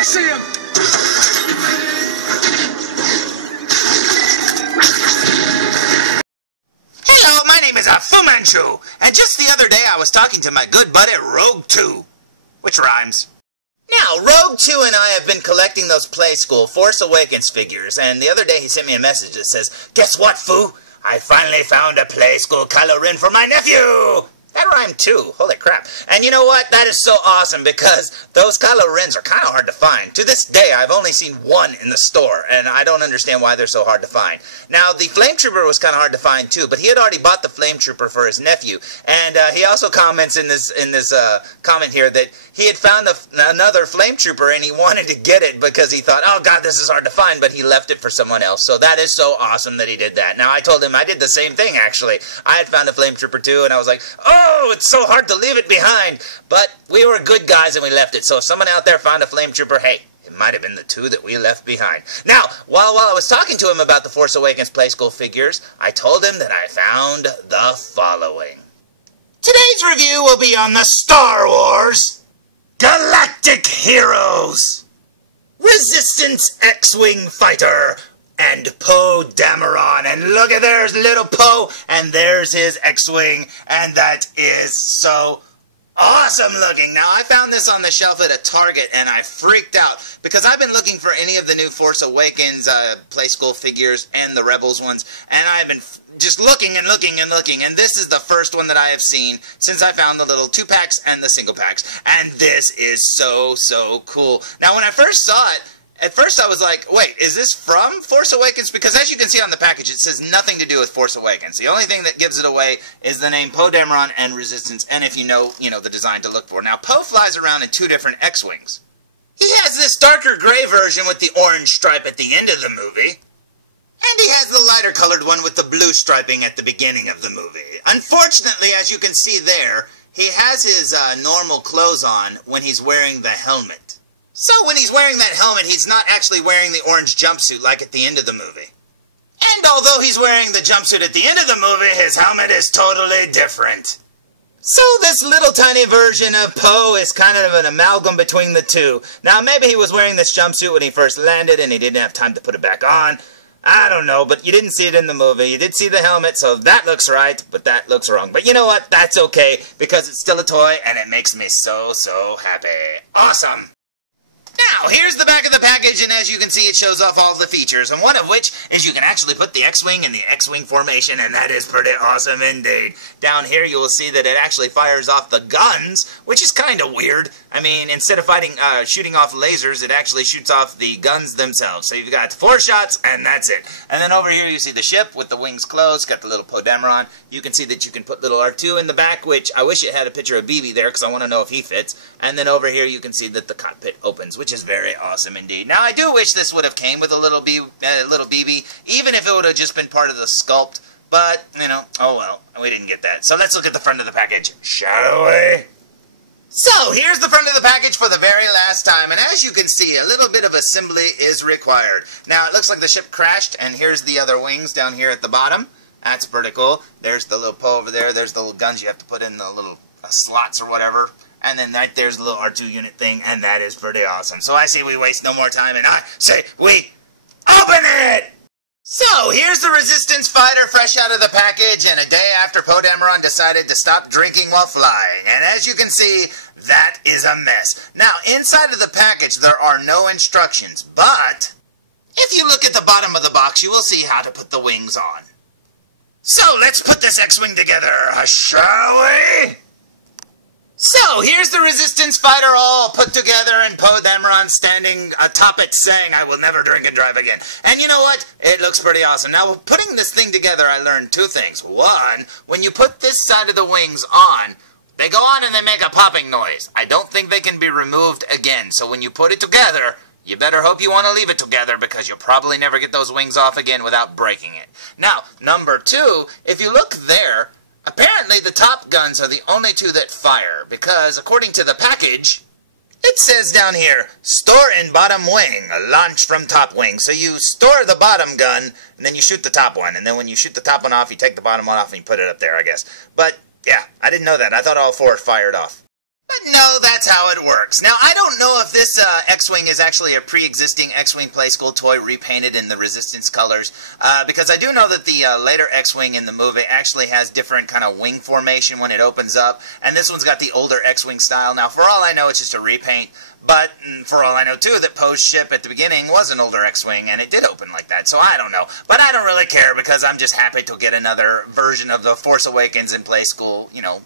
I see him! Hello, my name is Fu Manchu, and just the other day I was talking to my good buddy Rogue 2, which rhymes. Now, Rogue 2 and I have been collecting those Playskool Force Awakens figures, and the other day he sent me a message that says, "Guess what, Fu? I finally found a Playskool Kylo Ren for my nephew!" That rhymed too. Holy crap. And you know what? That is so awesome because those Kylo Rens are kind of hard to find. To this day, I've only seen one in the store, and I don't understand why they're so hard to find. Now, the Flame Trooper was kind of hard to find too, but he had already bought the Flame Trooper for his nephew. And he also comments in this comment here that he had found another Flame Trooper and he wanted to get it because he thought, oh god, this is hard to find, but he left it for someone else. So that is so awesome that he did that. Now, I told him I did the same thing, actually. I had found a Flame Trooper too, and I was like, oh, it's so hard to leave it behind. But we were good guys and we left it. So if someone out there found a Flame Trooper, hey, it might have been the two that we left behind. Now, while I was talking to him about the Force Awakens Playskool figures, I told him that I found the following. Today's review will be on the Star Wars Galactic Heroes, Resistance X-Wing Fighter, and Poe Dameron. And look at, there's little Poe, and there's his X-Wing, and that is so awesome looking. Now, I found this on the shelf at a Target, and I freaked out, because I've been looking for any of the new Force Awakens Playskool figures and the Rebels ones, and I've been just looking and looking and looking, and this is the first one that I have seen since I found the little 2-packs and the single packs, and this is so, so cool. Now, when I first saw it, at first I was like, wait, is this from Force Awakens? Because as you can see on the package, it says nothing to do with Force Awakens. The only thing that gives it away is the name Poe Dameron and Resistance, and if you know the design to look for. Now, Poe flies around in 2 different X-Wings. He has this darker gray version with the orange stripe at the end of the movie, and he has the lighter colored one with the blue striping at the beginning of the movie. Unfortunately, as you can see there, he has his normal clothes on when he's wearing the helmet. So when he's wearing that helmet, he's not actually wearing the orange jumpsuit like at the end of the movie. And although he's wearing the jumpsuit at the end of the movie, his helmet is totally different. So this little tiny version of Poe is kind of an amalgam between the two. Now maybe he was wearing this jumpsuit when he first landed and he didn't have time to put it back on. I don't know, but you didn't see it in the movie. You did see the helmet, so that looks right, but that looks wrong. But you know what? That's okay, because it's still a toy, and it makes me so, so happy. Awesome! Now, here's the back of the package, and as you can see, it shows off all the features, and one of which is you can actually put the X-Wing in the X-Wing formation, and that is pretty awesome indeed. Down here, you will see that it actually fires off the guns, which is kind of weird. I mean, instead of shooting off lasers, it actually shoots off the guns themselves. So you've got 4 shots, and that's it. And then over here, you see the ship with the wings closed, got the little Poe Dameron. You can see that you can put little R2 in the back, which I wish it had a picture of BB there, because I want to know if he fits. And then over here, you can see that the cockpit opens, which is very awesome indeed. Now, I do wish this would have came with a little BB, even if it would have just been part of the sculpt. But, you know, oh well, we didn't get that. So let's look at the front of the package, shall we? So, here's the front of the package for the very last time, and as you can see, a little bit of assembly is required. Now, it looks like the ship crashed, and here's the other wings down here at the bottom. That's pretty cool. There's the little Poe over there. There's the little guns you have to put in the little slots or whatever. And then right there's the little R2 unit thing, and that is pretty awesome. So I say we waste no more time, and I say we open it! So, here's the Resistance Fighter fresh out of the package, and a day after Poe Dameron decided to stop drinking while flying. And as you can see, that is a mess. Now, inside of the package, there are no instructions, but if you look at the bottom of the box, you will see how to put the wings on. So, let's put this X-Wing together, shall we? So, here's the Resistance Fighter all put together, and Poe Dameron standing atop it saying, I will never drink and drive again. And you know what? It looks pretty awesome. Now, putting this thing together, I learned 2 things. One, when you put this side of the wings on, they go on and they make a popping noise. I don't think they can be removed again. So when you put it together, you better hope you want to leave it together, because you'll probably never get those wings off again without breaking it. Now, number 2, if you look there, apparently the top guns are the only 2 that fire, because according to the package, it says down here, store in bottom wing, launch from top wing. So you store the bottom gun, and then you shoot the top one, and then when you shoot the top one off, you take the bottom one off and you put it up there, I guess. But, yeah, I didn't know that. I thought all 4 fired off. But no, that's how it works. Now, I don't know if this X-Wing is actually a pre-existing X-Wing Playskool toy repainted in the Resistance colors, because I do know that the later X-Wing in the movie actually has different kind of wing formation when it opens up, and this one's got the older X-Wing style. Now, for all I know, it's just a repaint, but for all I know, too, that Poe's ship at the beginning was an older X-Wing, and it did open like that, so I don't know. But I don't really care, because I'm just happy to get another version of the Force Awakens in Playskool, you know,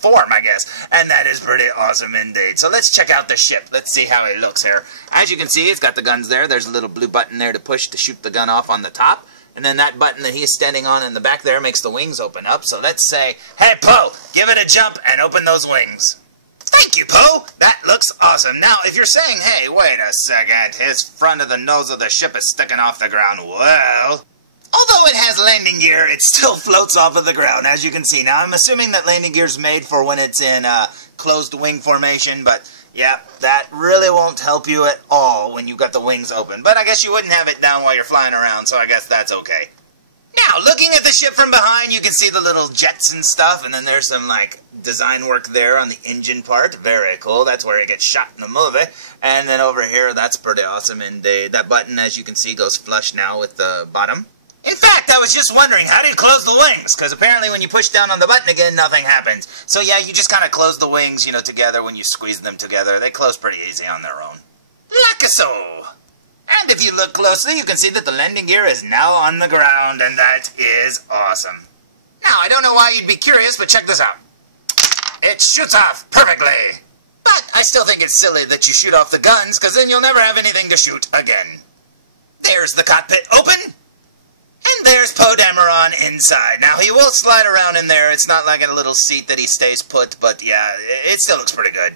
form, I guess, and that is pretty awesome indeed. So let's check out the ship. Let's see how it looks here. As you can see, it's got the guns there. There's a little blue button there to push to shoot the gun off on the top, and then that button that he's standing on in the back there makes the wings open up. So let's say, hey Poe, give it a jump and open those wings. Thank you, Poe. That looks awesome. Now, if you're saying, hey, wait a second, his front of the nose of the ship is sticking off the ground, well, although it has landing gear, it still floats off of the ground, as you can see. Now, I'm assuming that landing gear is made for when it's in closed wing formation, but yeah, that really won't help you at all when you've got the wings open. But I guess you wouldn't have it down while you're flying around, so I guess that's okay. Now, looking at the ship from behind, you can see the little jets and stuff, and then there's some, like, design work there on the engine part. Very cool. That's where it gets shot in the movie. And then over here, that's pretty awesome indeed. That button, as you can see, goes flush now with the bottom. In fact, I was just wondering, how do you close the wings? Because apparently when you push down on the button again, nothing happens. So yeah, you just kind of close the wings, you know, together when you squeeze them together. They close pretty easy on their own. Like so. And if you look closely, you can see that the landing gear is now on the ground, and that is awesome. Now, I don't know why you'd be curious, but check this out. It shoots off perfectly. But I still think it's silly that you shoot off the guns, because then you'll never have anything to shoot again. There's the cockpit open. And there's Poe Dameron inside. Now, he will slide around in there. It's not like in a little seat that he stays put, but yeah, it still looks pretty good.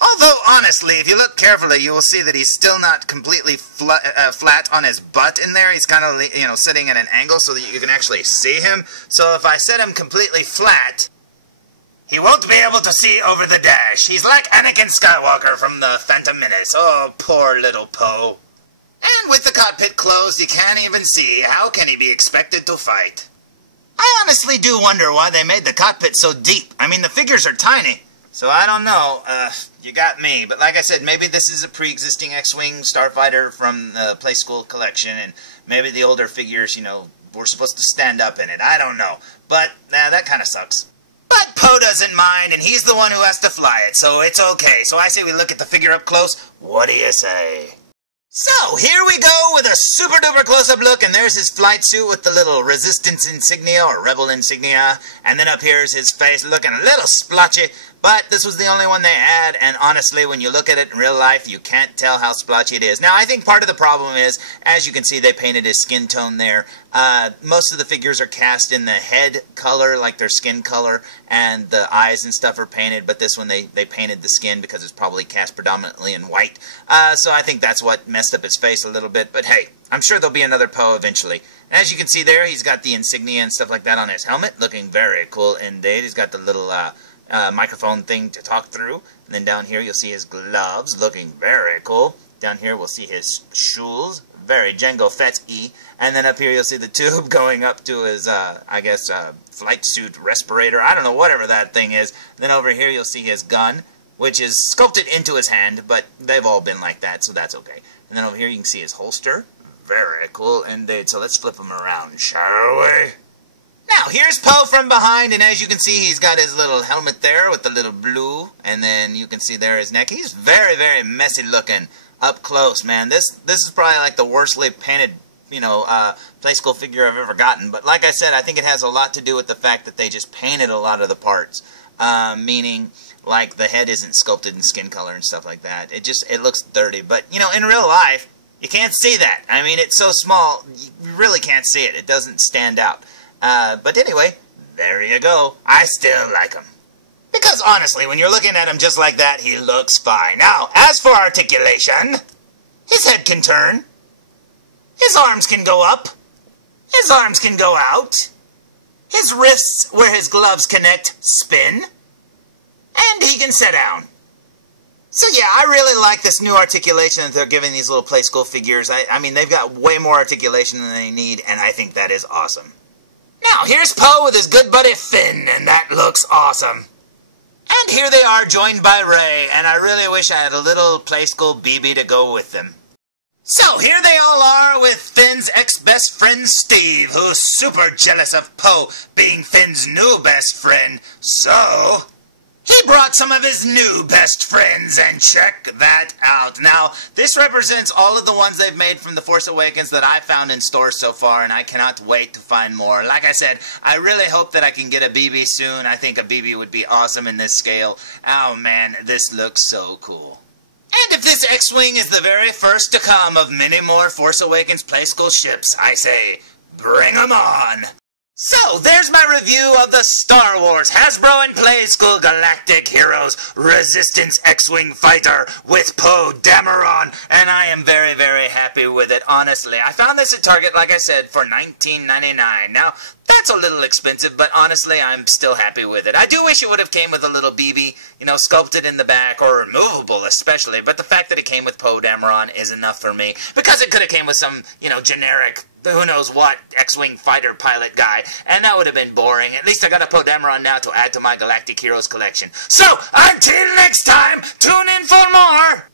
Although, honestly, if you look carefully, you will see that he's still not completely flat on his butt in there. He's kind of, you know, sitting at an angle so that you can actually see him. So if I set him completely flat, he won't be able to see over the dash. He's like Anakin Skywalker from the Phantom Menace. Oh, poor little Poe. And with the cockpit closed, you can't even see. How can he be expected to fight? I honestly do wonder why they made the cockpit so deep. I mean, the figures are tiny, so I don't know. You got me. But like I said, maybe this is a pre-existing X-Wing starfighter from the Playskool collection, and maybe the older figures, you know, were supposed to stand up in it. I don't know. But, that kind of sucks. But Poe doesn't mind, and he's the one who has to fly it, so it's okay. So I say we look at the figure up close. What do you say? So, here we go with a super duper close-up look, and there's his flight suit with the little Resistance insignia, or Rebel insignia, and then up here's his face looking a little splotchy, but this was the only one they had, and honestly, when you look at it in real life, you can't tell how splotchy it is. Now, I think part of the problem is, as you can see, they painted his skin tone there. Most of the figures are cast in the head color, like their skin color, and the eyes and stuff are painted, but this one they painted the skin because it's probably cast predominantly in white. So I think that's what messed up his face a little bit, but hey, I'm sure there'll be another Poe eventually. And as you can see there, he's got the insignia and stuff like that on his helmet, looking very cool indeed. He's got the little microphone thing to talk through. And then down here you'll see his gloves, looking very cool. Down here we'll see his shoes, very Jango Fett-y. And then up here you'll see the tube going up to his, I guess, flight suit respirator. I don't know, whatever that thing is. And then over here you'll see his gun, which is sculpted into his hand, but they've all been like that, so that's okay. And then over here you can see his holster. Very cool indeed. So let's flip him around, shall we? Now, here's Poe from behind, and as you can see, he's got his little helmet there with the little blue, and then you can see there his neck. He's very, very messy looking up close, man. This is probably like the worstly painted, you know, Playskool figure I've ever gotten. But like I said, I think it has a lot to do with the fact that they just painted a lot of the parts, meaning like the head isn't sculpted in skin color and stuff like that. It looks dirty, but you know, in real life, you can't see that. I mean, it's so small, you really can't see it. It doesn't stand out. But anyway, there you go. I still like him. Because honestly, when you're looking at him just like that, he looks fine. Now, as for articulation, his head can turn. His arms can go up. His arms can go out. His wrists, where his gloves connect, spin. And he can sit down. So yeah, I really like this new articulation that they're giving these little Playskool figures. I mean, they've got way more articulation than they need, and I think that is awesome. Now, here's Poe with his good buddy Finn, and that looks awesome. And here they are, joined by Ray, and I really wish I had a little Playskool BB to go with them. So, here they all are with Finn's ex-best friend Steve, who's super jealous of Poe being Finn's new best friend. So, he brought some of his new best friends, and check that out. Now, this represents all of the ones they've made from The Force Awakens that I found in stores so far, and I cannot wait to find more. Like I said, I really hope that I can get a BB soon. I think a BB would be awesome in this scale. Oh man, this looks so cool. And if this X-Wing is the very first to come of many more Force Awakens Playskool ships, I say, bring 'em on! So, there's my review of the Star Wars Hasbro and Playskool Galactic Heroes Resistance X-Wing Fighter with Poe Dameron, and I am very, very happy with it, honestly. I found this at Target, like I said, for $19.99. Now, that's a little expensive, but honestly, I'm still happy with it. I do wish it would have came with a little BB, you know, sculpted in the back, or removable especially, but the fact that it came with Poe Dameron is enough for me, because it could have came with some, you know, generic who knows what X-Wing fighter pilot guy, and that would have been boring. At least I got a Poe Dameron now to add to my Galactic Heroes collection. So, until next time, tune in for more!